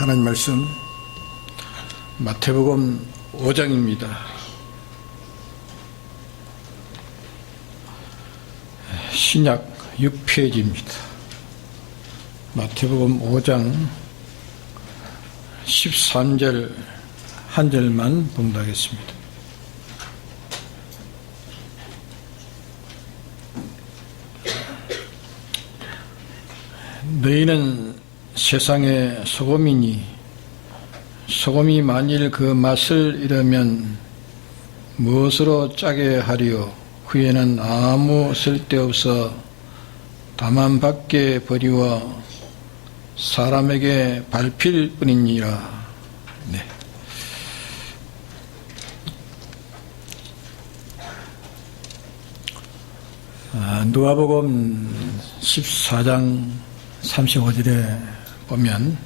하나님 말씀 마태복음 5장입니다. 신약 6페이지입니다. 마태복음 5장 13절 한 절만 봉독하겠습니다. 너희는 세상의 소금이니 소금이 만일 그 맛을 잃으면 무엇으로 짜게 하리요? 후에는 아무 쓸데없어 다만 밖에 버리워 사람에게 밟힐 뿐이니라. 네. 누가복음 14장 35절에 보면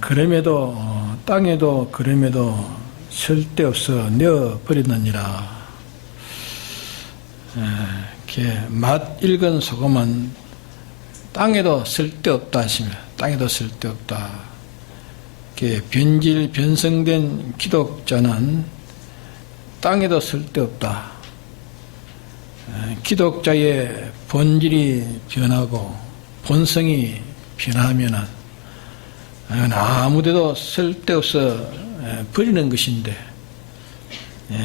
그럼에도 땅에도 그럼에도 쓸데없어 내어버리느니라. 맛 익은 소금은 땅에도 쓸데없다 하시면 땅에도 쓸데없다. 변질 변성된 기독자는 땅에도 쓸데없다. 기독자의 본질이 변하고 본성이 변하면은 아무데도 쓸데없어 버리는 것인데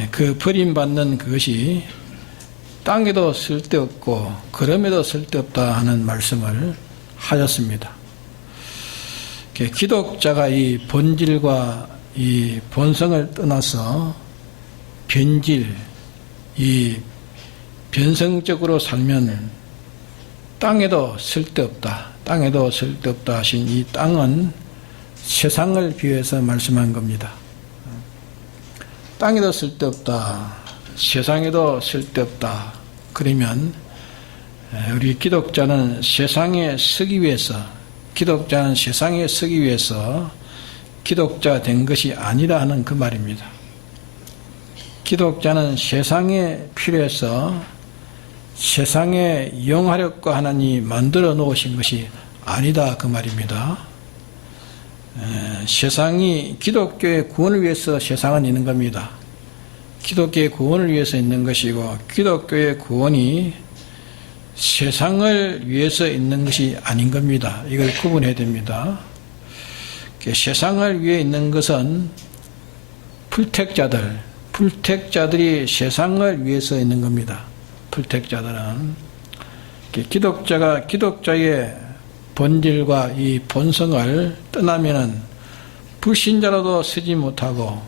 그 버림받는 그것이 땅에도 쓸데없고 그럼에도 쓸데없다 하는 말씀을 하셨습니다. 기독자가 이 본질과 이 본성을 떠나서 변질, 이 변성적으로 살면 땅에도 쓸데없다. 땅에도 쓸데없다 하신 이 땅은 세상을 비유해서 말씀한 겁니다. 땅에도 쓸데없다. 세상에도 쓸데없다. 그러면 우리 기독자는 세상에 서기 위해서 기독자는 세상에 서기 위해서 기독자 된 것이 아니라 하는 그 말입니다. 기독자는 세상에 필요해서 세상에 이용하려고 하나님이 만들어 놓으신 것이 아니다 그 말입니다. 세상이 기독교의 구원을 위해서 세상은 있는 겁니다. 기독교의 구원을 위해서 있는 것이고 기독교의 구원이 세상을 위해서 있는 것이 아닌 겁니다. 이걸 구분해야 됩니다. 세상을 위해 있는 것은 풀택자들이 세상을 위해서 있는 겁니다. 풀택자들은 기독자가 기독자의 본질과 이 본성을 떠나면은 불신자로도 서지 못하고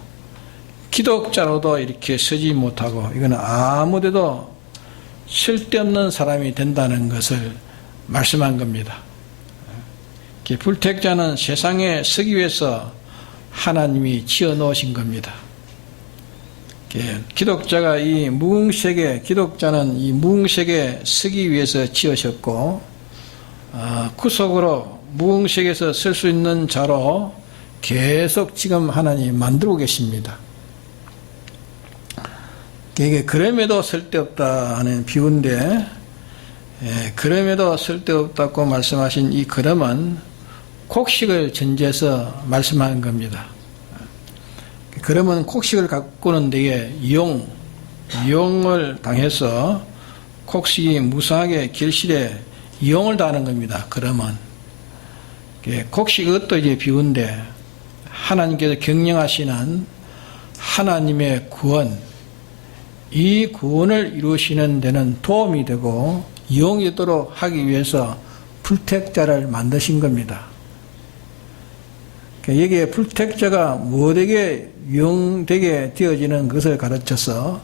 기독자로도 이렇게 서지 못하고 이거는 아무데도 쓸데없는 사람이 된다는 것을 말씀한 겁니다. 불택자는 세상에 서기 위해서 하나님이 지어 놓으신 겁니다. 기독자는 이 무궁색에 서기 위해서 지으셨고 구속으로 무궁색에서 설 수 있는 자로 계속 지금 하나님이 만들고 계십니다. 이게 그럼에도 쓸데없다 하는 비유인데 그럼에도 쓸데없다고 말씀하신 이 그럼은 곡식을 전제해서 말씀하는 겁니다. 그러면 곡식을 가꾸는 데에 이용을 당해서 곡식이 무성하게 결실에 이용을 당하는 겁니다. 그러면 곡식 그것도 이제 비유인데 하나님께서 경영하시는 하나님의 구원, 이 구원을 이루시는 데는 도움이 되고 이용이 되도록 하기 위해서 풀택자를 만드신 겁니다. 여기에 풀택자가 무엇에게 이용되게 되어지는 것을 가르쳐서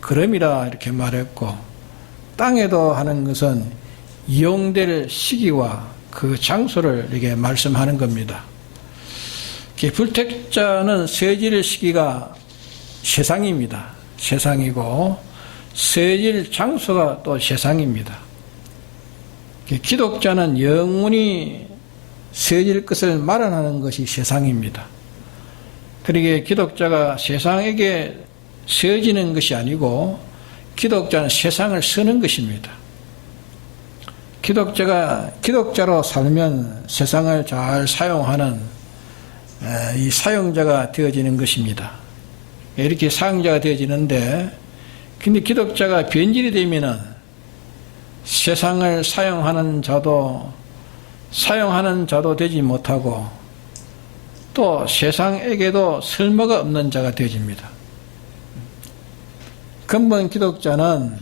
그럼이라 이렇게 말했고 땅에도 하는 것은 이용될 시기와 그 장소를 이렇게 말씀하는 겁니다. 풀택자는 세질 시기가 세상입니다. 세상이고 세질 장소가 또 세상입니다. 기독자는 영원히 세질 것을 마련하는 것이 세상입니다. 그러기에 기독자가 세상에게 세워지는 것이 아니고 기독자는 세상을 쓰는 것입니다. 기독자가 기독자로 살면 세상을 잘 사용하는 이 사용자가 되어지는 것입니다. 이렇게 사용자가 되어지는데, 근데 기독자가 변질이 되면은 세상을 사용하는 자도 되지 못하고 또 세상에게도 쓸모가 없는 자가 되어집니다. 근본 기독자는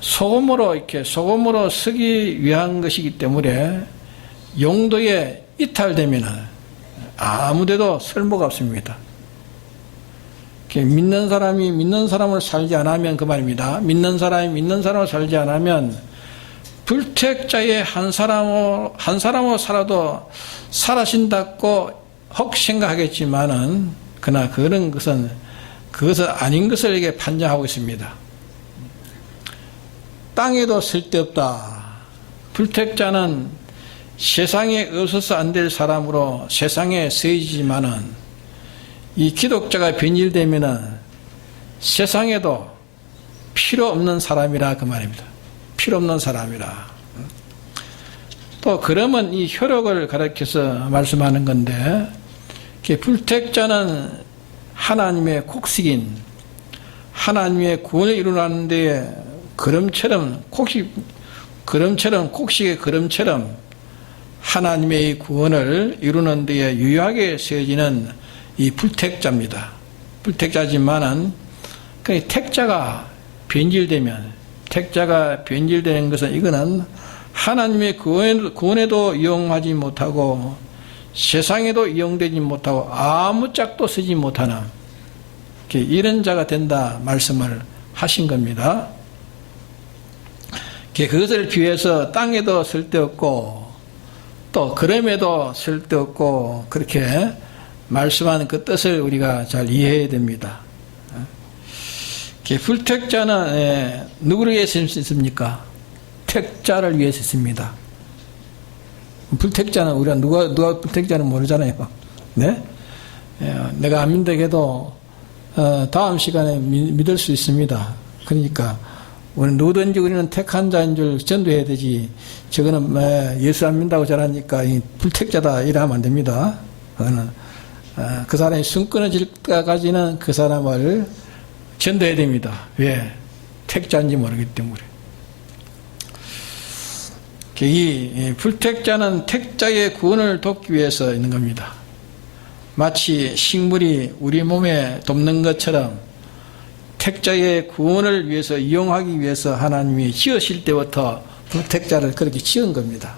소금으로 쓰기 위한 것이기 때문에 용도에 이탈되면 아무데도 쓸모가 없습니다. 믿는 사람이 믿는 사람을 살지 않으면 그 말입니다. 믿는 사람이 믿는 사람을 살지 않으면 불택자의 한 사람으로 살아도 살아신다고 혹 생각하겠지만은 그러나 그것은 아닌 것을 이게 판정하고 있습니다. 땅에도 쓸데없다. 불택자는 세상에 없어서 안 될 사람으로 세상에 쓰이지만은 이 기독자가 변질되면은 세상에도 필요 없는 사람이라 그 말입니다. 필요 없는 사람이라. 또 그러면 이 효력을 가리켜서 말씀하는 건데, 불택자는 하나님의 곡식인 하나님의 구원을 이루는 데에 곡식의 걸음처럼 하나님의 구원을 이루는 데에 유효하게 쓰여지는 이 불택자입니다. 불택자지만은 그 택자가 변질되는 것은 이거는 하나님의 구원에도 이용하지 못하고 세상에도 이용되지 못하고 아무 짝도 쓰지 못하는 이런 자가 된다 말씀을 하신 겁니다. 그것을 비해서 땅에도 쓸데없고 또 그럼에도 쓸데없고 그렇게 말씀하는 그 뜻을 우리가 잘 이해해야 됩니다. 불택자는 누구를 위해서 있습니까? 택자를 위해서 있습니다. 불택자는 우리가 누가 불택자는 모르잖아요. 네? 내가 안 믿어도 다음 시간에 믿을 수 있습니다. 그러니까 누구든지 우리는 택한 자인 줄 전도해야 되지. 저거는 예수 안 믿다고 잘하니까 불택자다 이러면 안 됩니다. 그 사람이 숨 끊어질 때까지는 그 사람을 전도해야 됩니다. 왜? 택자인지 모르기 때문에. 이 불택자는 택자의 구원을 돕기 위해서 있는 겁니다. 마치 식물이 우리 몸에 돕는 것처럼 택자의 구원을 위해서 이용하기 위해서 하나님이 지으실 때부터 불택자를 그렇게 지은 겁니다.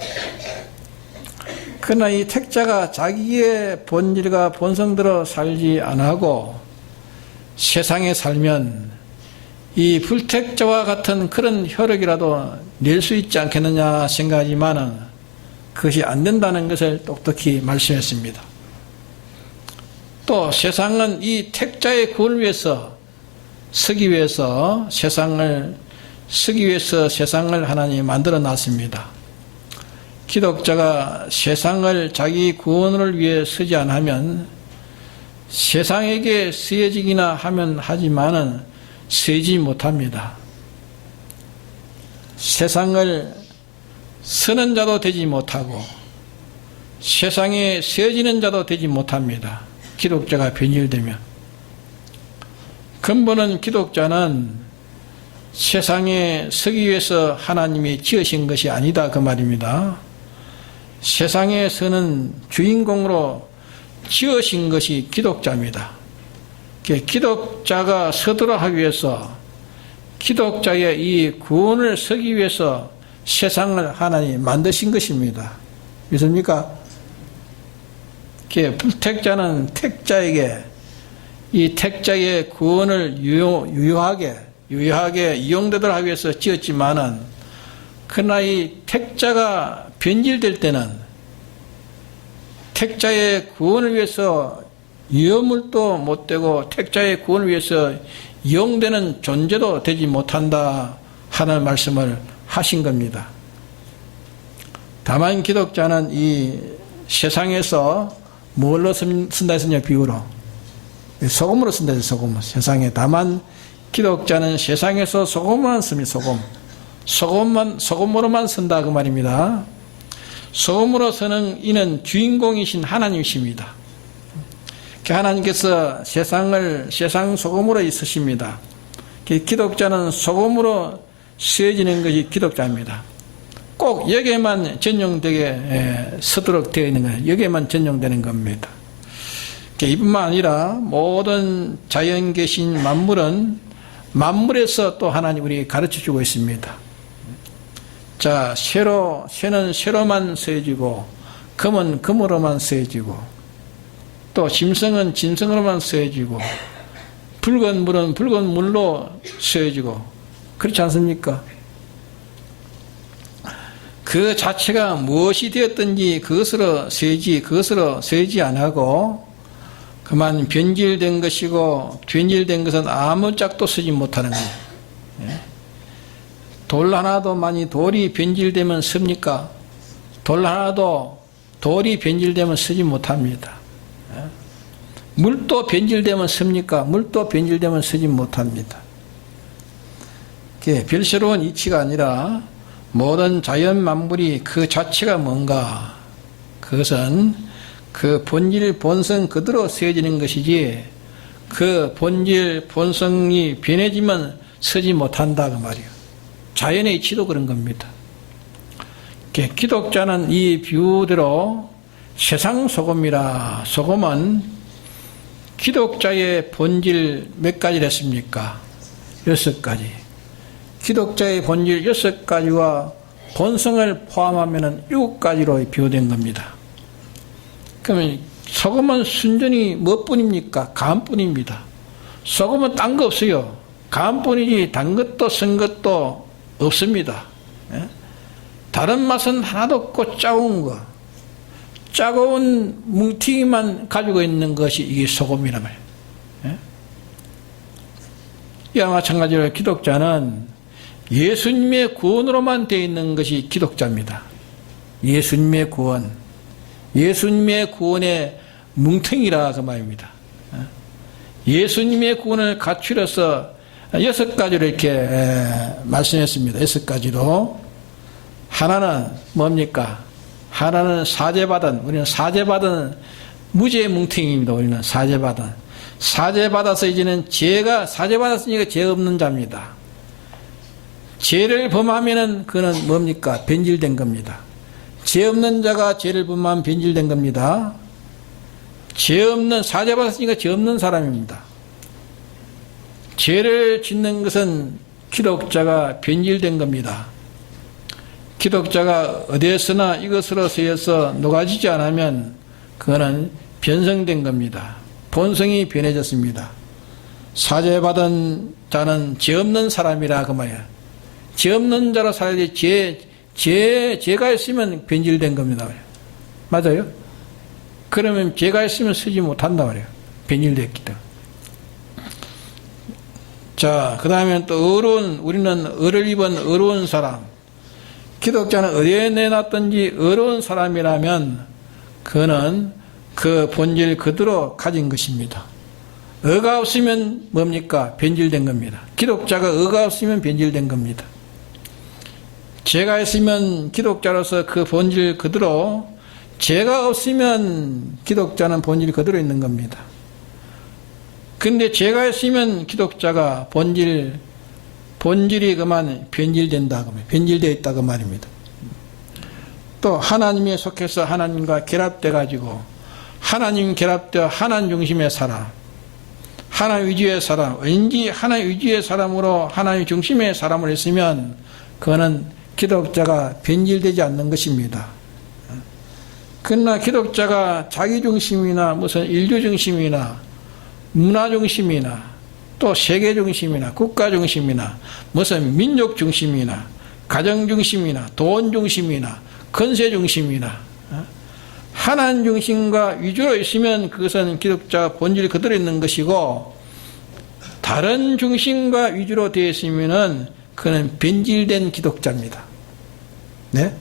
그러나 이 택자가 자기의 본질과 본성대로 살지 않고 세상에 살면 이 불택자와 같은 그런 효력이라도 낼 수 있지 않겠느냐 생각하지만은 그것이 안 된다는 것을 똑똑히 말씀했습니다. 또 세상은 이 택자의 구원을 위해서 쓰기 위해서 세상을 하나님이 만들어 놨습니다. 기독자가 세상을 자기 구원을 위해 쓰지 않으면 세상에게 쓰여지기나 하면 하지만은 쓰이지 못합니다. 세상을 쓰는 자도 되지 못하고 세상에 쓰여지는 자도 되지 못합니다. 기독자가 변질되면. 근본은 기독자는 세상에 서기 위해서 하나님이 지으신 것이 아니다 그 말입니다. 세상에 서는 주인공으로 지으신 것이 기독자입니다. 기독자가 서도록 하기 위해서 기독자의 이 구원을 서기 위해서 세상을 하나님 만드신 것입니다. 믿습니까? 불택자는 택자에게 이 택자의 구원을 유효하게 이용되도록 하기 위해서 지었지만은 그러나 이 택자가 변질될 때는 택자의 구원을 위해서 유효물도 못 되고 택자의 구원을 위해서 이용되는 존재도 되지 못한다 하는 말씀을 하신 겁니다. 다만 기독자는 이 세상에서 뭘로 쓴다 했느냐 비유로 소금으로 쓴다 했어요. 소금. 세상에 다만 기독자는 세상에서 소금만 씁니다. 소금으로만 쓴다 그 말입니다. 소금으로 쓰는 이는 주인공이신 하나님이십니다. 하나님께서 세상 소금으로 있으십니다. 기독자는 소금으로 쓰여지는 것이 기독자입니다. 꼭 여기에만 전용되게 서도록 되어 있는 거예요. 여기에만 전용되는 겁니다. 이뿐만 아니라 모든 자연 계신 만물은 만물에서 또 하나님 우리에게 가르쳐 주고 있습니다. 자, 쇠는 쇠로만 쓰여지고, 금은 금으로만 쓰여지고, 또 짐승은 짐승으로만 쓰여지고, 붉은 물은 붉은 물로 쓰여지고, 그렇지 않습니까? 그 자체가 무엇이 되었든지 그것으로 쓰여지 안 하고, 그만 변질된 것이고, 변질된 것은 아무 짝도 쓰지 못하는 거예요. 예? 돌 하나도 만이 돌이 변질되면 씁니까? 돌이 변질되면 쓰지 못합니다. 예? 물도 변질되면 씁니까? 물도 변질되면 쓰지 못합니다. 별새로운 이치가 아니라 모든 자연 만물이 그 자체가 뭔가, 그것은 그 본질 본성 그대로 쓰여지는 것이지, 그 본질 본성이 변해지면 쓰지 못한다 그 말이에요. 자연의 이치도 그런 겁니다. 기독자는 이 비유대로 세상 소금이라. 소금은 기독자의 본질 몇 가지랬습니까? 6가지. 기독자의 본질 6가지와 본성을 포함하면 7가지로 비유된 겁니다. 그러면 소금은 순전히 무엇뿐입니까? 간뿐입니다. 소금은 딴 거 없어요. 간뿐이지 단 것도 쓴 것도 없습니다. 예? 다른 맛은 하나도 없고 짜온 거, 짜고운 뭉티기만 가지고 있는 것이 이게 소금이란 말이에요. 예? 이와 마찬가지로 기독자는 예수님의 구원으로만 되어 있는 것이 기독자입니다. 예수님의 구원, 예수님의 구원의 뭉텅이라 그 말입니다. 예수님의 구원을 갖추려서 6가지로 이렇게 말씀했습니다. 6가지로. 하나는 뭡니까? 하나는 우리는 사죄받은 무죄의 뭉텅이입니다. 우리는 사죄받아서 이제는 사죄받았으니까 죄 없는 자입니다. 죄를 범하면은 그는 뭡니까? 변질된 겁니다. 죄 없는 자가 죄를 범하면 변질된 겁니다. 사죄받았으니까 죄 없는 사람입니다. 죄를 짓는 것은 기독자가 변질된 겁니다. 기독자가 어디에서나 이것으로 쓰여서 녹아지지 않으면 그거는 변성된 겁니다. 본성이 변해졌습니다. 사죄받은 자는 죄 없는 사람이라 그 말이야. 죄 없는 자로 살야지 죄가 있으면 변질된 겁니다. 맞아요? 그러면 죄가 있으면 쓰지 못한다 말이에요. 변질됐기 때문에. 자, 그 다음에 또 우리는 의를 입은 의로운 사람. 기독자는 어디에 내놨든지 의로운 사람이라면 그는 그 본질 그대로 가진 것입니다. 의가 없으면 뭡니까? 변질된 겁니다. 기독자가 의가 없으면 변질된 겁니다. 죄가 있으면 기독자로서 그 본질 그대로, 죄가 없으면 기독자는 본질 그대로 있는 겁니다. 근데 죄가 있으면 기독자가 본질이 그만 변질되어 있다 그 말입니다. 또 하나님에 속해서 하나님과 결합돼 가지고 하나님 결합되어 하나님 중심의 사람, 하나님 위주의 사람, 왠지 하나님 위주의 사람으로 하나님 중심의 사람을 했으면 그거는 기독자가 변질되지 않는 것입니다. 그러나 기독자가 자기 중심이나 무슨 인류 중심이나 문화 중심이나 또 세계 중심이나 국가 중심이나 무슨 민족 중심이나 가정 중심이나 돈 중심이나 건세 중심이나 하나님 중심과 위주로 있으면 그것은 기독자 본질이 그대로 있는 것이고, 다른 중심과 위주로 되어 있으면은 그는 변질된 기독자입니다. 네?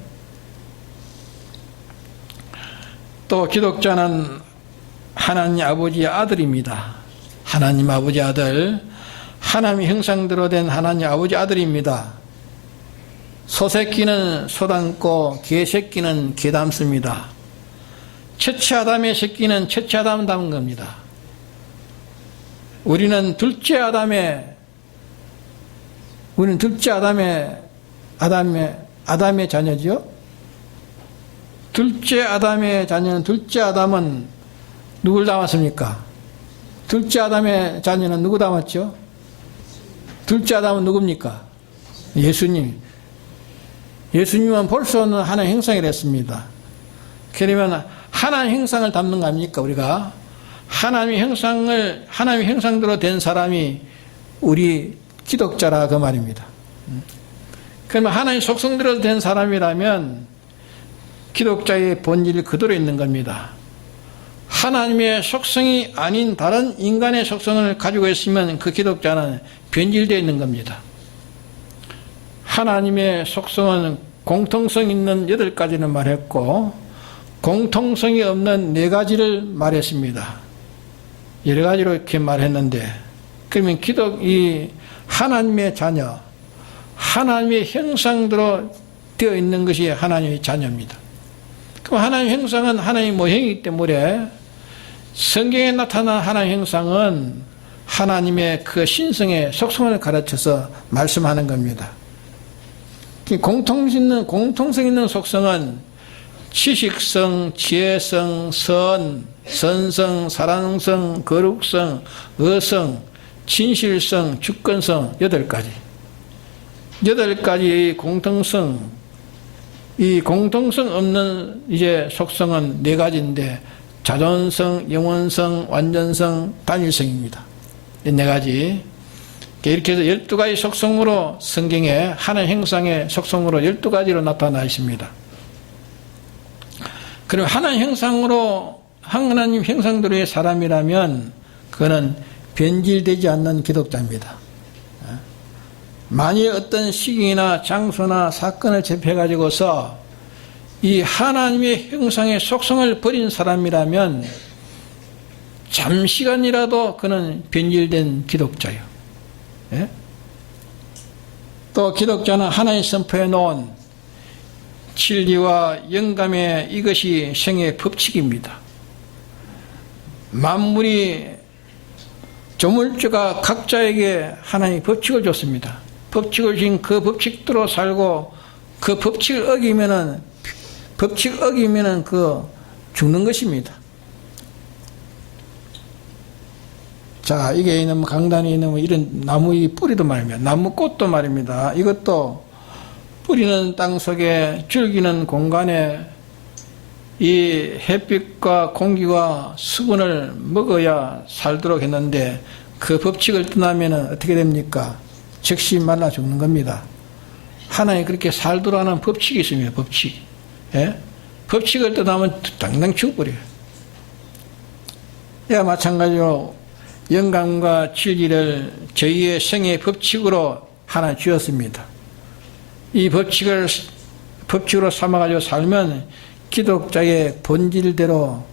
또 기독자는 하나님 아버지의 아들입니다. 하나님 아버지 아들, 하나님의 형상대로 된 하나님 아버지 아들입니다. 소새끼는 소 닮고 개새끼는 개 닮습니다. 첫째 아담의 새끼는 첫째 아담 닮은 겁니다. 우리는 둘째 아담의 자녀죠. 둘째 아담의 자녀는, 둘째 아담은 누굴 닮았습니까? 둘째 아담의 자녀는 누구 닮았죠? 둘째 아담은 누굽니까? 예수님. 예수님은 벌써는 하나님 형상이라 했습니다. 그러면 하나님 형상을 닮는 거 아닙니까, 우리가? 하나님의 형상대로 된 사람이 우리 기독자라 그 말입니다. 그러면 하나님 속성대로 된 사람이라면 기독자의 본질이 그대로 있는 겁니다. 하나님의 속성이 아닌 다른 인간의 속성을 가지고 있으면 그 기독자는 변질되어 있는 겁니다. 하나님의 속성은 공통성 있는 8가지를 말했고 공통성이 없는 4가지를 말했습니다. 여러 가지로 이렇게 말했는데, 그러면 이 하나님의 자녀, 하나님의 형상대로 되어 있는 것이 하나님의 자녀입니다. 그럼 하나님의 형상은 하나님의 모형이기 때문에 성경에 나타난 하나님의 형상은 하나님의 그 신성의 속성을 가르쳐서 말씀하는 겁니다. 공통성 있는 속성은 지식성, 지혜성, 선성, 사랑성, 거룩성, 의성, 진실성, 주권성 8가지. 8가지의 공통성, 이 공통성 없는 이제 속성은 4가지인데 자존성, 영원성, 완전성, 단일성입니다. 이 4가지. 이렇게 해서 12가지 속성으로 성경에 하나님 형상의 속성으로 12가지로 나타나 있습니다. 그리고 하나님 형상대로의 사람이라면 그는 변질되지 않는 기독자입니다. 만일 어떤 시기나 장소나 사건을 접해가지고서 이 하나님의 형상의 속성을 버린 사람이라면 잠시간이라도 그는 변질된 기독자예요. 예? 또 기독자는 하나님 선포해 놓은 진리와 영감의 이것이 생의 법칙입니다. 만물이 조물주가 각자에게 하나님의 법칙을 줬습니다. 법칙을 주신 그 법칙대로 살고 그 법칙을 어기면은 그 죽는 것입니다. 자, 이게 이놈 강단이 이놈 이런 나무의 뿌리도 말입니다. 나무 꽃도 말입니다. 이것도 뿌리는 땅 속에 줄기는 공간에 이 햇빛과 공기와 수분을 먹어야 살도록 했는데 그 법칙을 떠나면 어떻게 됩니까? 즉시 말라 죽는 겁니다. 하나님 그렇게 살도록 하는 법칙이 있습니다. 법칙. 예? 법칙을 떠나면 당장 죽어버려요. 이와 마찬가지로 영감과 진리를 저희의 생의 법칙으로 하나 주었습니다. 이 법칙으로 삼아가지고 살면 기독자의 본질대로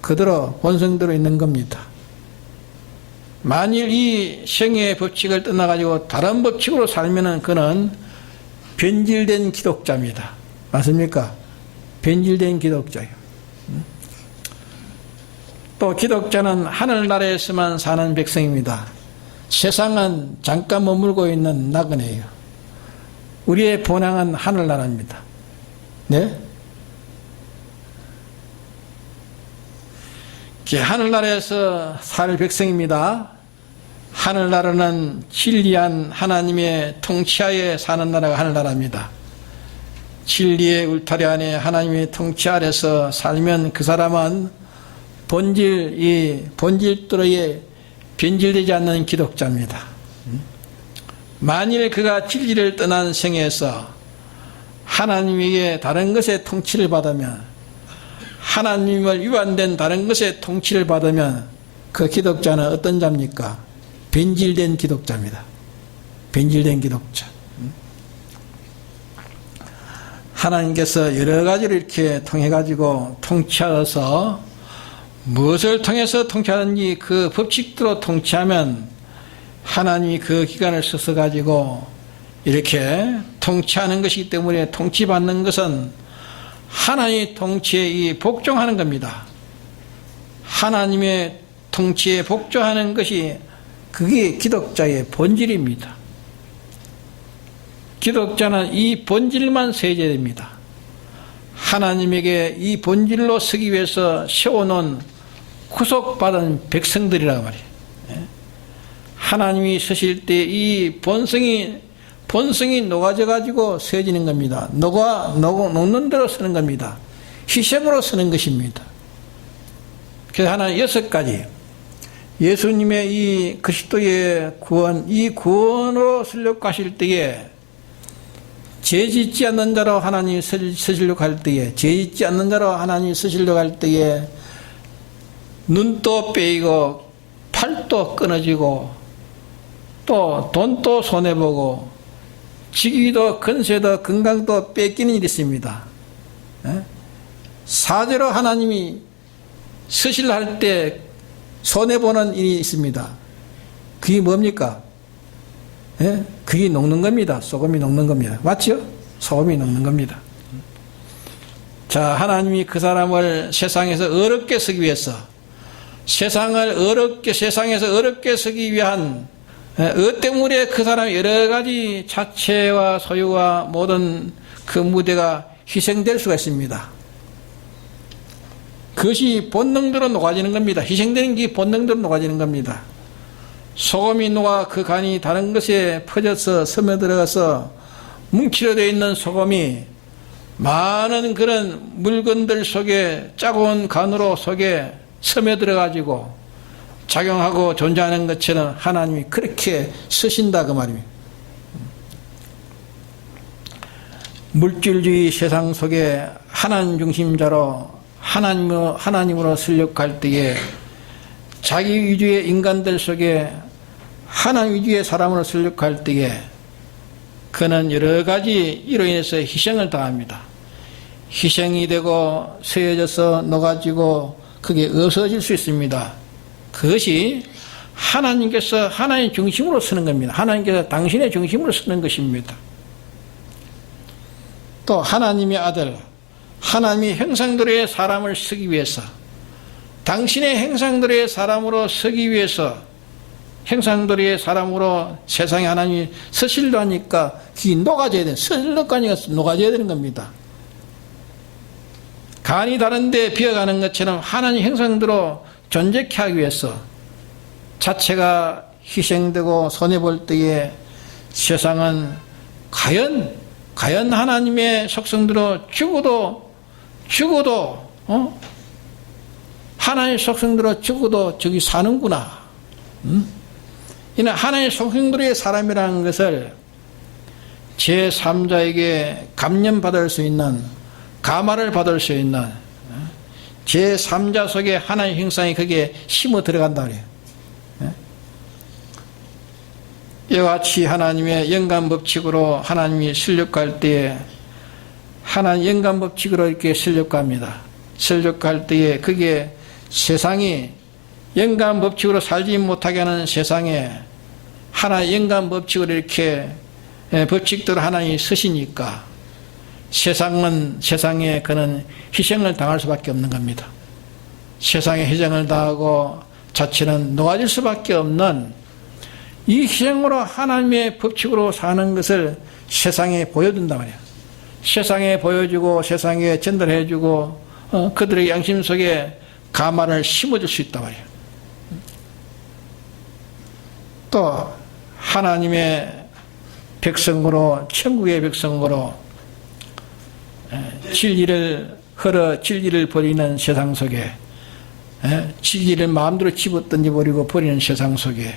그대로 본성대로 있는 겁니다. 만일 이 생의 법칙을 떠나가지고 다른 법칙으로 살면은 그는 변질된 기독자입니다. 맞습니까? 변질된 기독자예요. 또 기독자는 하늘나라에서만 사는 백성입니다. 세상은 잠깐 머물고 있는 나그네예요. 우리의 본향은 하늘나라입니다. 네? 하늘나라에서 살 백성입니다. 하늘나라는 진리한 하나님의 통치하에 사는 나라가 하늘나라입니다. 진리의 울타리 안에 하나님의 통치 아래서 살면 그 사람은 본질대로의 변질되지 않는 기독자입니다. 만일 그가 진리를 떠난 생에서 하나님에게 다른 것의 통치를 받으면, 하나님을 위반된 다른 것의 통치를 받으면 그 기독자는 어떤 자입니까? 변질된 기독자입니다. 변질된 기독자. 하나님께서 여러 가지로 이렇게 통해가지고 통치하셔서 무엇을 통해서 통치하는지 그 법칙대로 통치하면 하나님이 그 기간을 써서 이렇게 통치하는 것이기 때문에 통치받는 것은 하나님의 통치에 복종하는 겁니다. 하나님의 통치에 복종하는 것이 그게 기독자의 본질입니다. 기독자는 이 본질만 세워야 됩니다. 하나님에게 이 본질로 서기 위해서 세워놓은 구속받은 백성들이란 말이에요. 하나님이 서실 때 이 본성이 녹아져 가지고 세워지는 겁니다. 녹는 대로 서는 겁니다. 희생으로 서는 것입니다. 그래서 하나는 6가지 예수님의 이 그리스도의 구원, 이 구원으로 서려고 하실 때에 죄 짓지 않는 자로 하나님이 서시려고 할 때에, 죄 짓지 않는 자로 하나님이 서시려고 할 때에 눈도 빼이고 팔도 끊어지고 또 돈도 손해보고 직위도 건세도 건강도 뺏기는 일이 있습니다. 사죄로 하나님이 서시려 할 때 손해보는 일이 있습니다. 그게 뭡니까? 그게 녹는 겁니다. 소금이 녹는 겁니다. 맞죠? 소금이 녹는 겁니다. 자, 하나님이 그 사람을 세상에서 어렵게 서기 위해서, 세상에서 어렵게 서기 위한 때문에 그 사람의 여러 가지 자체와 소유와 모든 그 무대가 희생될 수가 있습니다. 그것이 본능대로 녹아지는 겁니다. 희생되는 게 본능대로 녹아지는 겁니다. 소금이 녹아 그 간이 다른 것에 퍼져서 스며들어가서 뭉치려 되어 있는 소금이 많은 그런 물건들 속에 짜고운 간으로 속에 스며들어가지고 작용하고 존재하는 것처럼 하나님이 그렇게 쓰신다 그 말입니다. 물질주의 세상 속에 하나님 중심자로 하나님으로 설력할 때에 자기 위주의 인간들 속에 하나님 위주의 사람으로 설력할 때에 그는 여러 가지 이로 인해서 희생을 당합니다. 희생이 되고 세여져서 녹아지고 그게 없어질 수 있습니다. 그것이 하나님께서 하나님 중심으로 쓰는 겁니다. 하나님께서 당신의 중심으로 쓰는 것입니다. 또 하나님의 아들, 하나님의 형상대로의 사람을 쓰기 위해서, 당신의 형상대로의 사람으로 서기 위해서, 형상대로의 사람으로 세상에 하나님이 서실로 하니까 그게 녹아져야 되는, 서실로까지가 녹아져야 되는 겁니다. 간이 다른데 비어가는 것처럼 하나님 형상대로 존재케 하기 위해서 자체가 희생되고 손해볼 때에 세상은 과연 하나님의 속성대로 죽어도 하나님의 속성대로 죽어도 저기 사는구나. 이는 하나님의 속성대로의 사람이라는 것을 제3자에게 감염받을 수 있는, 감화를 받을 수 있는 제3자 속에 하나님의 형상이 거기에 심어 들어간다 그래요. 이와 같이 하나님의 영감 법칙으로 하나님이 설력할 때에 하나님 영감 법칙으로 이렇게 설력합니다. 설력할 때에 그게 세상이 영감 법칙으로 살지 못하게 하는 세상에 하나의 영감 법칙으로 이렇게 법칙대로 하나님이 서시니까 세상에 그는 희생을 당할 수밖에 없는 겁니다. 세상에 희생을 당하고 자체는 녹아질 수밖에 없는 이 희생으로 하나님의 법칙으로 사는 것을 세상에 보여준단 말이에요. 세상에 보여주고 세상에 전달해주고 그들의 양심 속에 감화를 심어줄 수 있단 말이에요. 또 하나님의 백성으로, 천국의 백성으로 진리를 진리를 버리는 세상 속에, 진리를 마음대로 집어던져 버리고 버리는 세상 속에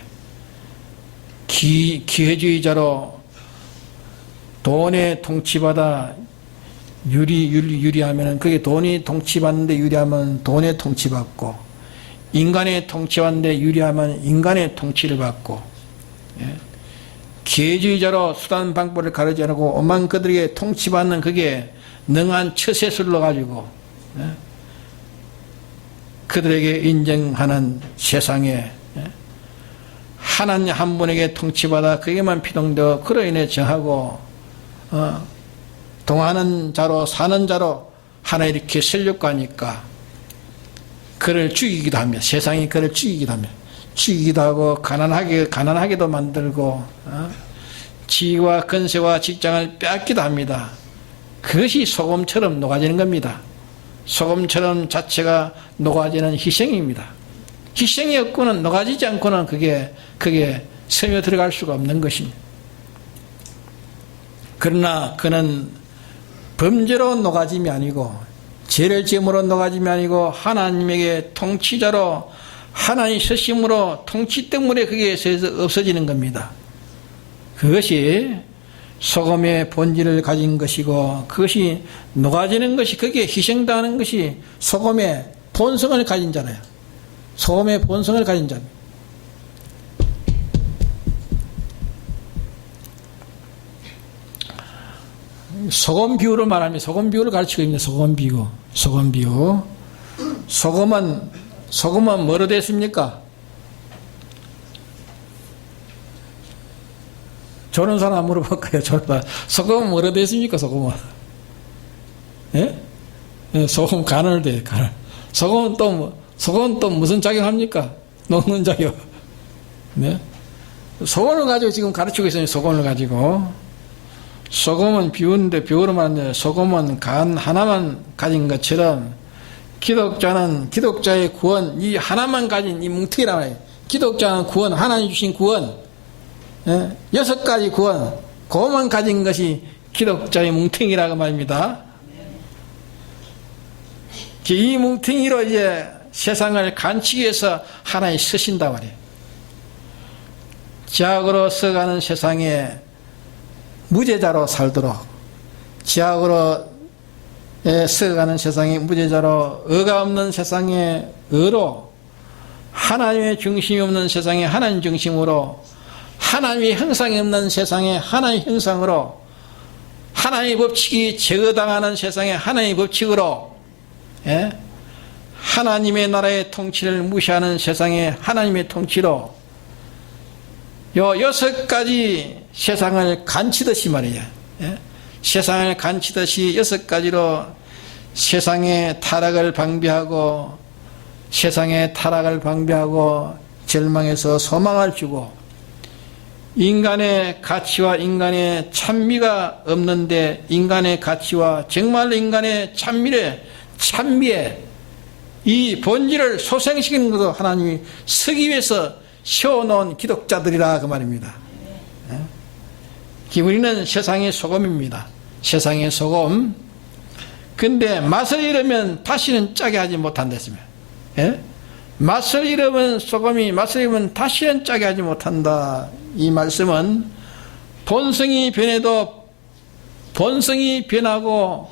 기회주의자로 돈에 통치받아 유리하면, 그게 돈이 통치받는데 유리하면 돈에 통치받고, 인간의 통치받는데 유리하면 인간의 통치를 받고, 기회주의자로 수단 방법을 가르지 않고 오만 그들에게 통치받는 그게 능한 처세술로 가지고 그들에게 인정하는 세상에 하나님 한 분에게 통치받아 그에게만 피동되어 그로 인해 정하고 동하는 자로 사는 자로 하나 이렇게 설력하니까 그를 죽이기도 합니다. 세상이 그를 죽이기도 합니다. 죽이기도 하고 가난하게도 만들고 지위와 건세와 직장을 빼앗기도 합니다. 그것이 소금처럼 녹아지는 겁니다. 소금처럼 자체가 녹아지는 희생입니다. 희생이 없고는 녹아지지 않고는 그게 스며 들어갈 수가 없는 것입니다. 그러나 그는 범죄로 녹아짐이 아니고 죄를 지음으로 녹아짐이 아니고 하나님에게 통치자로 하나님 서심으로 통치 때문에 그게 없어지는 겁니다. 그것이 소금의 본질을 가진 것이고 그것이 녹아지는 것이 그게 희생당하는 것이 소금의 본성을 가진 자라요. 소금의 본성을 가진 자입니다. 소금 비유를 말하면 소금 비유를 가르치고 있습니다. 소금 비유. 소금은 뭐로 됐습니까? 저런 사람 물어볼까요? 소금은 뭐로 됐습니까? 소금은? 예? 소금 간을 돼, 간을. 소금은 또 무슨 작용합니까? 녹는 작용. 네? 소금을 가지고 지금 가르치고 있어요. 소금을 가지고. 소금은 비유인데 비유로 말하면 소금은 간 하나만 가진 것처럼 기독자의 구원, 이 하나만 가진 이 뭉텅이란 말이에요. 기독자는 구원, 하나님 주신 구원, 6가지 구원, 그것만 가진 것이 기독자의 뭉텅이라고 말입니다. 이 뭉텅이로 이제 세상을 간치기 위해서 하나님 쓰신다 말이에요. 죄악으로 써가는 세상에 무죄자로 살도록, 죄악으로 써가는 세상에 무죄자로, 의가 없는 세상에 의로, 하나님의 중심이 없는 세상에 하나님 중심으로, 하나님의 형상이 없는 세상에 하나님의 형상으로, 하나님의 법칙이 제거당하는 세상에 하나님의 법칙으로, 하나님의 나라의 통치를 무시하는 세상에 하나님의 통치로, 요 6가지 세상을 간치듯이 말이에요. 세상을 간치듯이 6가지로 세상의 타락을 방비하고 절망에서 소망을 주고, 인간의 가치와 인간의 찬미가 없는데 인간의 가치와 정말로 인간의 찬미에 이 본질을 소생시키는 것도 하나님이 쓰기 위해서 세워놓은 기독자들이라 그 말입니다. 우리는 세상의 소금입니다. 세상의 소금. 근데 맛을 잃으면 다시는 짜게 하지 못한다 했습니다. 맛을 잃으면 맛을 잃으면 다시는 짜게 하지 못한다. 이 말씀은 본성이 변하고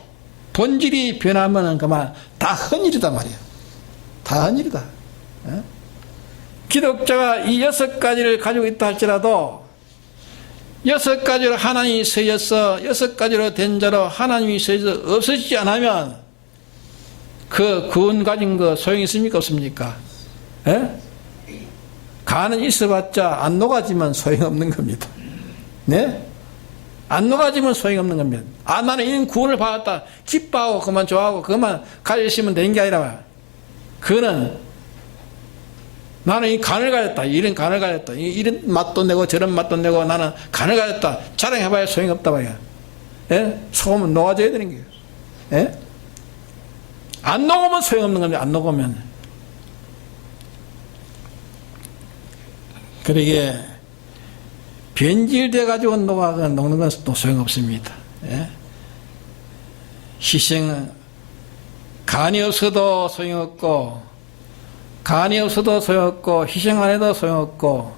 본질이 변하면 그만 다 헌일이다 말이야. 다 헌일이다. 기독자가 이 6가지를 가지고 있다 할지라도 6가지로 하나님이 서여서 6가지로 된 자로 하나님이 서여서 없어지지 않으면 그 구원 가진 거 소용이 있습니까? 없습니까? 간은 있어봤자 안 녹아지면 소용없는 겁니다. 네? 안 녹아지면 소용없는 겁니다. 나는 이런 구원을 받았다. 기뻐하고 그만 좋아하고 그만 가지고 있으면 되는 게 아니라, 그거는 나는 이 간을 가졌다. 이런 간을 가졌다. 이런 맛도 내고 저런 맛도 내고 나는 간을 가졌다. 자랑해봐야 소용없다 말이야. 소금은 녹아져야 되는 거예요. 안 녹으면 소용없는 겁니다. 안 녹으면. 그러게 변질돼 가지고 녹는 건 또 소용없습니다. 희생은 간이 없어도 소용없고, 희생 안 해도 소용없고,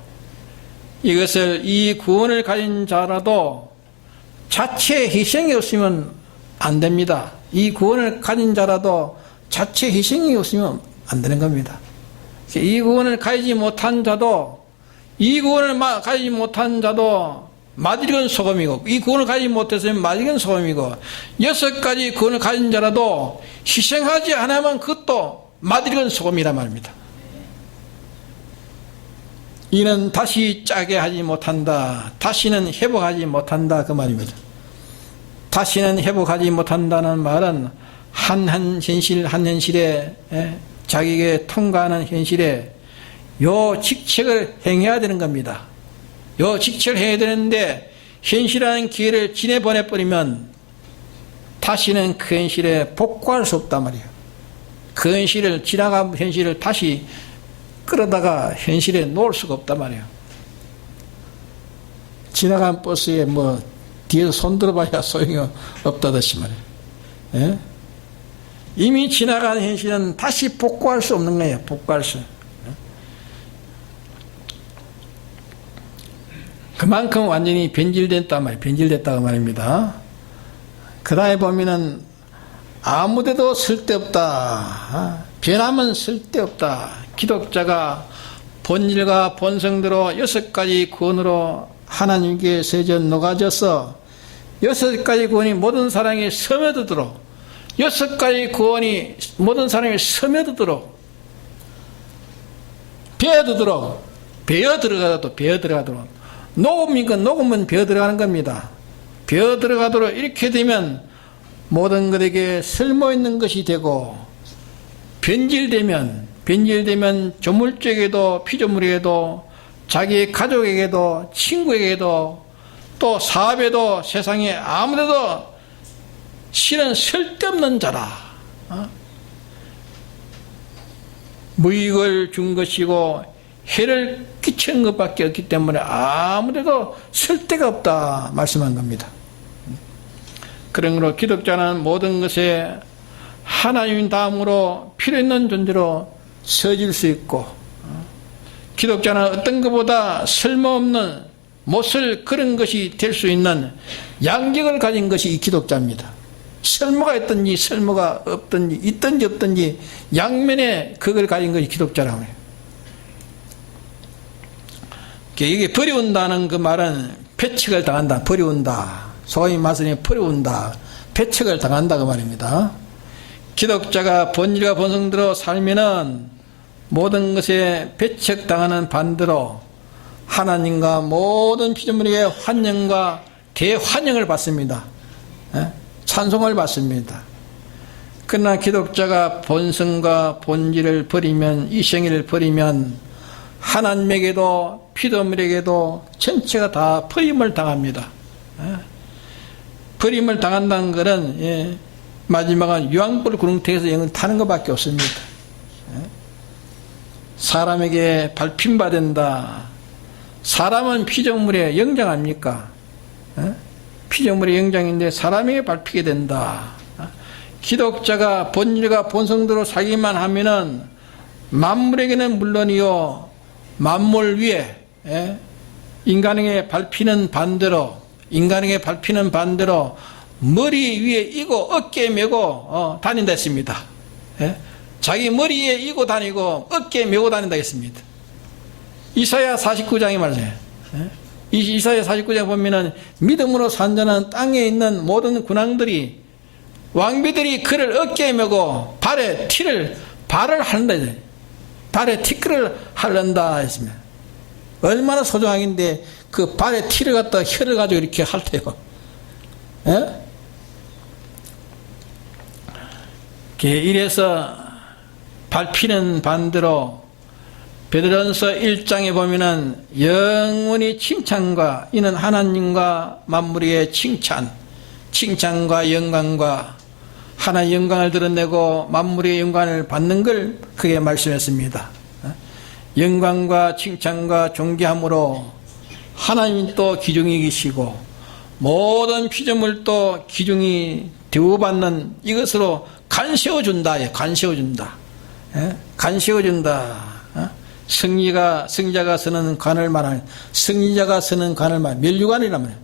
이 구원을 가진 자라도 자체 희생이 없으면 안 됩니다. 이 구원을 가진 자라도 자체 희생이 없으면 안 되는 겁니다. 이 구원을 가지지 못한 자도 맛익은 소금이고, 이 구원을 가지지 못했으면 맛익은 소금이고, 6가지 구원을 가진 자라도 희생하지 않으면 그것도 맛익은 소금이란 말입니다. 이는 다시 짜게 하지 못한다. 다시는 회복하지 못한다. 그 말입니다. 다시는 회복하지 못한다는 말은 한 현실에 자기에게 통과하는 현실에 요 직책을 행해야 되는 겁니다. 요 직책을 해야 되는데 현실이라는 기회를 지내보내버리면 다시는 그 현실에 복구할 수 없단 말이에요. 그 현실을 지나간 현실을 다시 끌어다가 현실에 놓을 수가 없단 말이에요. 지나간 버스에 뭐 뒤에서 손 들어봐야 소용이 없다듯이 말이에요. 예? 이미 지나간 현실은 다시 복구할 수 없는 거예요. 복구할 수. 그만큼 완전히 변질됐단 말이에요. 변질됐다고 말입니다. 그 다음에 보면은 아무데도 쓸데없다. 변하면 쓸데없다. 기독자가 본질과 본성대로 6가지 구원으로 하나님께 세져 녹아져서 6가지 구원이 모든 사람에게 스며들도록 6가지 구원이 모든 사람에게 스며들도록 배어 들어가도록 녹으면 배어 들어가는 겁니다. 배어 들어가도록 이렇게 되면 모든 것에게 쓸모있는 것이 되고 변질되면 조물주에게도 피조물에게도 자기 가족에게도 친구에게도 또 사업에도 세상에 아무데도 실은 쓸데없는 자라. 무익을 준 것이고 해를 끼치는 것밖에 없기 때문에 아무데도 쓸데가 없다 말씀한 겁니다. 그러므로 기독자는 모든 것에 하나님 다음으로 필요 있는 존재로 서질 수 있고 기독자는 어떤 것보다 쓸모없는 못쓸 그런 것이 될 수 있는 양격을 가진 것이 이 기독자입니다. 쓸모가 있든지 쓸모가 없든지 있든지 없든지 양면에 그걸 가진 것이 기독자라고 해요. 이게 버려온다는 그 말은 패착을 당한다. 버려온다. 소위 말해서 버려온다. 패착을 당한다 그 말입니다. 기독자가 본질과 본성대로 살면은 모든 것에 배척당하는 반대로 하나님과 모든 피조물에게 환영과 대환영을 받습니다. 찬송을 받습니다. 그러나 기독자가 본성과 본질을 버리면 이생애를 버리면 하나님에게도 피조물에게도 전체가 다 버림을 당합니다. 버림을 당한다는 것은 마지막은 유황불 구렁텅이에서 영은 타는 것밖에 없습니다. 사람에게 밟힘받는다. 사람은 피조물의 영장 아닙니까? 피조물의 영장인데 사람에게 밟히게 된다. 기독자가 본질과 본성대로 살기만 하면은 만물에게는 물론이요 만물 위에 인간에게 밟히는 반대로 머리 위에 이고 어깨에 메고 다닌다 했습니다. 자기 머리에 이고 다니고 어깨에 메고 다닌다 했습니다. 이사야 49장에 말이에요. 이사야 49장 보면은 믿음으로 산 자는 땅에 있는 모든 군왕들이 왕비들이 그를 어깨에 메고 발에 발을 하는다. 발에 티끌을 하른다 했습니다. 얼마나 소중한데 그 발에 티를 갖다 혀를 가지고 이렇게 할 테요. 이래서 밟히는 반대로 베드로전서 1장에 보면은 영원히 칭찬과 이는 하나님과 만물의 칭찬과 영광과 하나의 영광을 드러내고 만물의 영광을 받는 걸 크게 말씀했습니다. 영광과 칭찬과 존귀함으로 하나님 또 기중이 계시고 모든 피조물도 기중이 대우받는 이것으로 간세워준다. 간세워준다. 승리자가 서는 관을 말하는 승리자가 서는 관을 말 멸류관이란 말이에요.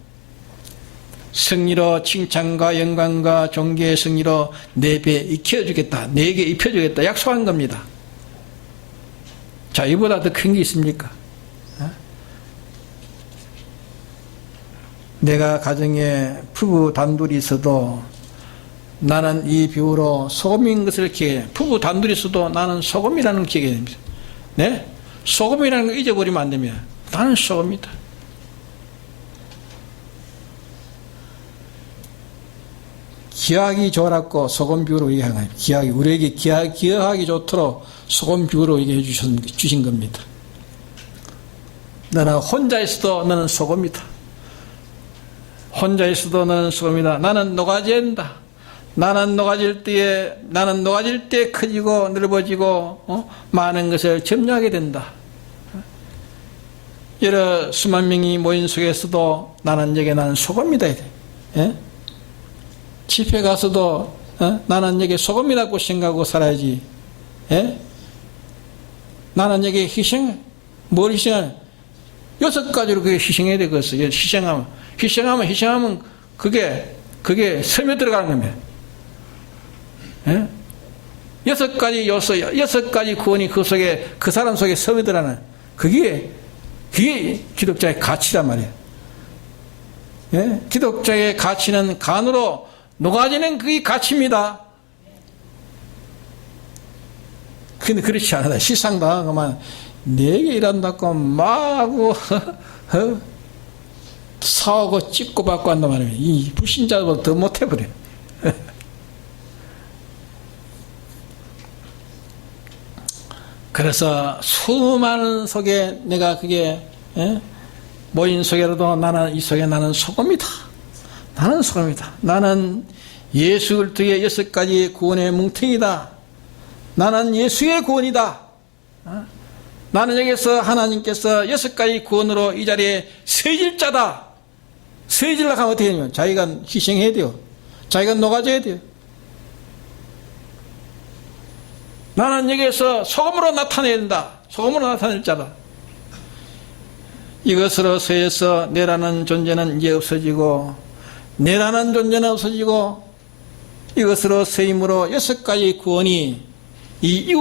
승리로 칭찬과 영광과 존귀의 승리로 내 배에 익혀주겠다. 내게 입혀주겠다. 약속한 겁니다. 자, 이보다 더 큰 게 있습니까? 내가 가정에 부부 단둘이 있어도 나는 이 비유로 소금인 것을 기억해. 부부 단둘이 있어도 나는 소금이라는 걸 기억해야 됩니다. 네? 소금이라는 걸 잊어버리면 안 됩니다. 나는 소금이다. 기억하기 좋았고 소금 비유로 얘기한 거예요. 우리에게 기억하기 좋도록 소금 비유로 얘기해 주신 겁니다. 너는 혼자 있어도 너는 소금이다. 혼자 있어도 너는 소금이다. 나는 녹아진다. 나는 녹아질 때 커지고 넓어지고 많은 것을 점유하게 된다. 여러 수만 명이 모인 속에서도 나는 소금이다. 예? 집회 가서도 나는 여기 소금이라고 생각하고 살아야지. 예? 나는 여기 뭘 희생하냐? 6가지로 그게 희생해야 되겠어. 희생하면 그게 섬에 들어가는 겁니다. 예? 6가지 요소, 6가지 구원이 그 속에, 그 사람 속에 섬에 들어가는, 그게 기독자의 가치란 말이에요. 예? 기독자의 가치는 간으로 녹아지는 그게 가치입니다. 근데 그렇지 않아. 시상당하고만, 내게 일한다고 마구, 사오고 찍고 받고 한단 말이에요. 이 불신자보다 더 못해버려. 그래서 수많은 속에 내가 그게 모인 속에라도 나는 이 속에 나는 소금이다. 나는 소금이다. 나는 예수 그리스도의 6가지 구원의 뭉텅이다. 나는 예수의 구원이다. 나는 여기서 하나님께서 6가지 구원으로 이 자리에 세질 자다. 세질라고 하면 어떻게 되냐면 자기가 희생해야 돼요. 자기가 녹아져야 돼요. 나는 여기에서 소금으로 나타내야 된다. 소금으로 나타낼 자다. 이것으로 서해서 내라는 존재는 이제 없어지고, 내라는 존재는 없어지고, 이것으로 서임으로 6가지 구원이 이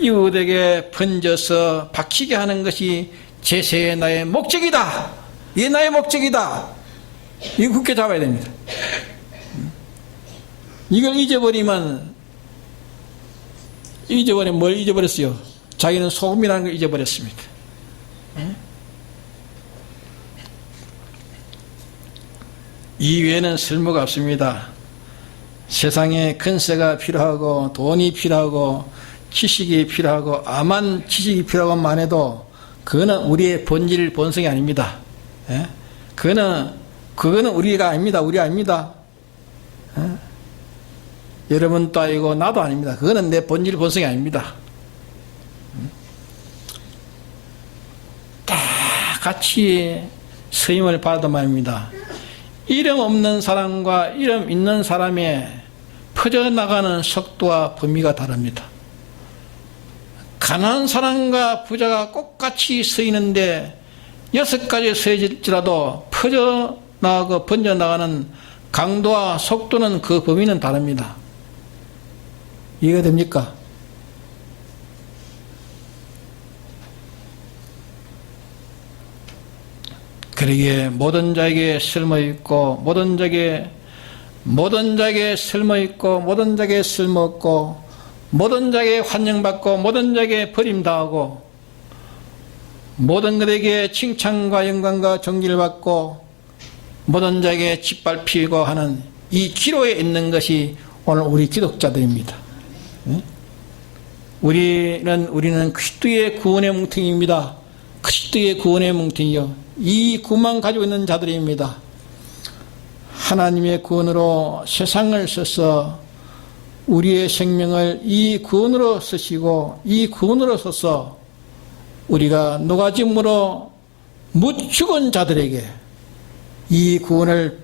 이웃에게 번져서 박히게 하는 것이 제세의 나의 목적이다. 이게 나의 목적이다. 이거 굳게 잡아야 됩니다. 이걸 잊어버리면 뭘 잊어버렸어요? 자기는 소금이라는 걸 잊어버렸습니다. 이 외에는 쓸모가 없습니다. 세상에 근세가 필요하고 돈이 필요하고 지식이 필요하고 암만 지식이 필요하고만 해도 그거는 우리의 본질 본성이 아닙니다. 예? 그거는 우리가 아닙니다. 우리 아닙니다. 예? 여러분도 아니고 나도 아닙니다. 그거는 내 본질 본성이 아닙니다. 다 같이 서임을 받아도 말입니다. 이름 없는 사람과 이름 있는 사람의 퍼져나가는 속도와 범위가 다릅니다. 가난한 사람과 부자가 똑같이 서이는데 6가지 서질지라도 퍼져나가고 번져나가는 강도와 속도는 그 범위는 다릅니다. 이해가 됩니까? 그러기에 모든 자에게 쓸모있고 모든 자에게 쓸모있고 모든 자에게 쓸모없고 모든 자에게 환영받고 모든 자에게 버림당하고 모든 것에게 칭찬과 영광과 존귀를 받고 모든 자에게 짓밟히고 하는 이 기로에 있는 것이 오늘 우리 기독자들입니다. 우리는 그리스도의 구원의 뭉텅이입니다. 그리스도의 구원의 뭉텅이요. 이 구원만 가지고 있는 자들입니다. 하나님의 구원으로 세상을 써서 우리의 생명을 이 구원으로 쓰시고 이 구원으로 써서 우리가 녹아짐으로 못 죽은 자들에게 이 구원을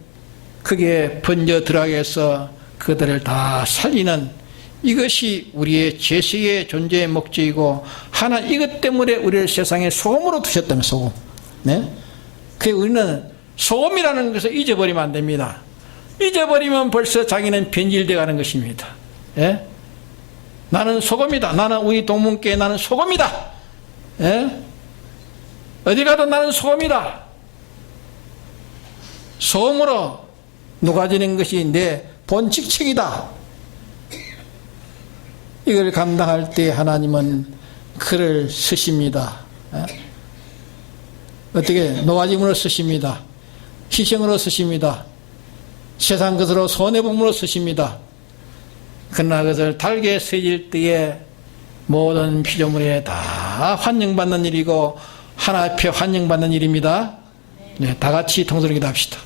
크게 번져 들어가게 해서 그들을 다 살리는 이것이 우리의 제세의 존재의 목적이고 이것 때문에 우리를 세상에 소금으로 두셨다면 소금. 네? 그 우리는 소금이라는 것을 잊어버리면 안 됩니다. 잊어버리면 벌써 자기는 변질되어 가는 것입니다. 예? 나는 소금이다. 나는 우리 동문교회 나는 소금이다. 예? 어디 가도 나는 소금이다. 소금으로 녹아지는 것이 내 본칙책이다. 이걸 감당할 때 하나님은 그를 쓰십니다. 어떻게 노아짐으로 쓰십니다. 희생으로 쓰십니다. 세상 것으로 손해봄으로 쓰십니다. 그러나 그것을 달게 쓰일 때에 모든 피조물에 다 환영받는 일이고 하나 앞에 환영받는 일입니다. 네, 다 같이 통솔하기도 합시다.